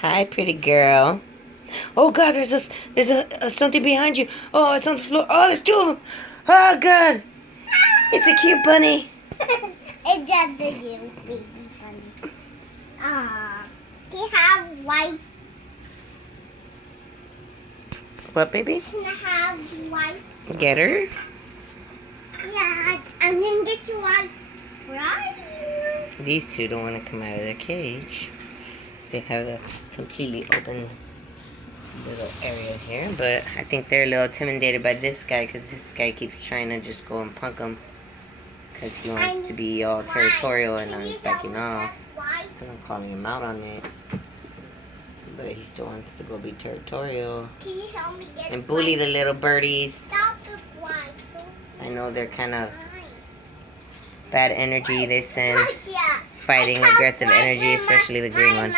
Hi, pretty girl. Oh God, there's a something behind you. Oh, it's on the floor. Oh, there's two of them. Oh God, it's a cute bunny. It's just a cute baby bunny. Ah, can I have white? What, baby? Can I have white? Get her. Yeah, I'm gonna get you one. Right. These two don't want to come out of their cage. They have a completely open little area here, but I think they're a little intimidated by this guy because this guy keeps trying to just go and punk them because he wants to be all territorial, and now he's backing off because I'm calling him out on it. But he still wants to go be territorial Can you help me get and bully the little birdies. Stop the white. I know they're kind of bad energy. They send fighting, aggressive energy, especially the green one.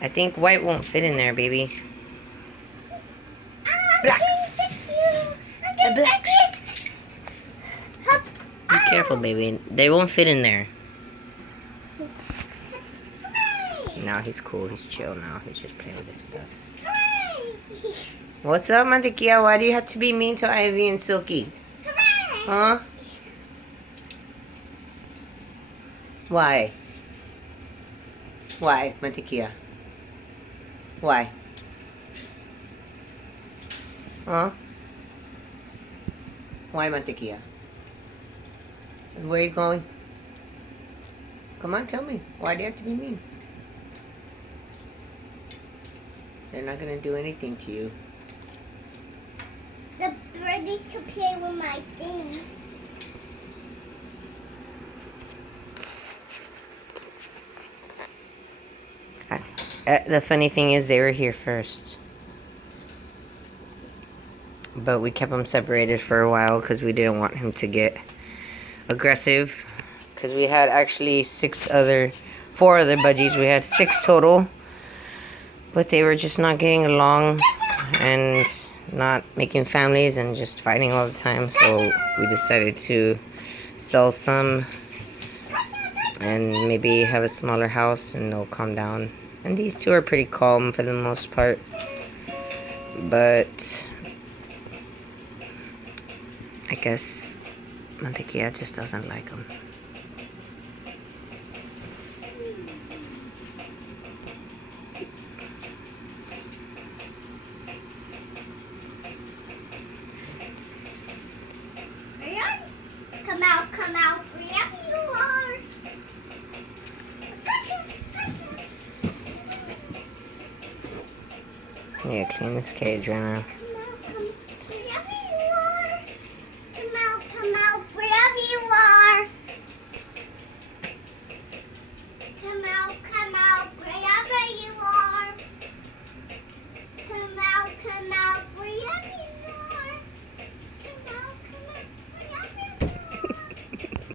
I think white won't fit in there, baby. Black. Black. Be careful, baby. They won't fit in there. No, he's cool. He's chill now. He's just playing with his stuff. What's up, Mantequilla? Why do you have to be mean to Ivy and Silky? Huh? Why? Why, Mantequilla? Why? Huh? Why, Mantequilla? Where are you going? Come on, tell me. Why do you have to be mean? They're not gonna do anything to you. The birdies could play with my thing. The funny thing is they were here first. But we kept them separated for a while because we didn't want him to get aggressive. Because we had actually 4 other budgies. We had 6 total. But they were just not getting along and not making families and just fighting all the time. So we decided to sell some and maybe have a smaller house and they'll calm down. And these two are pretty calm for the most part. But I guess Mantequilla just doesn't like them. Come out, wherever you are. Yeah, clean this cage right now.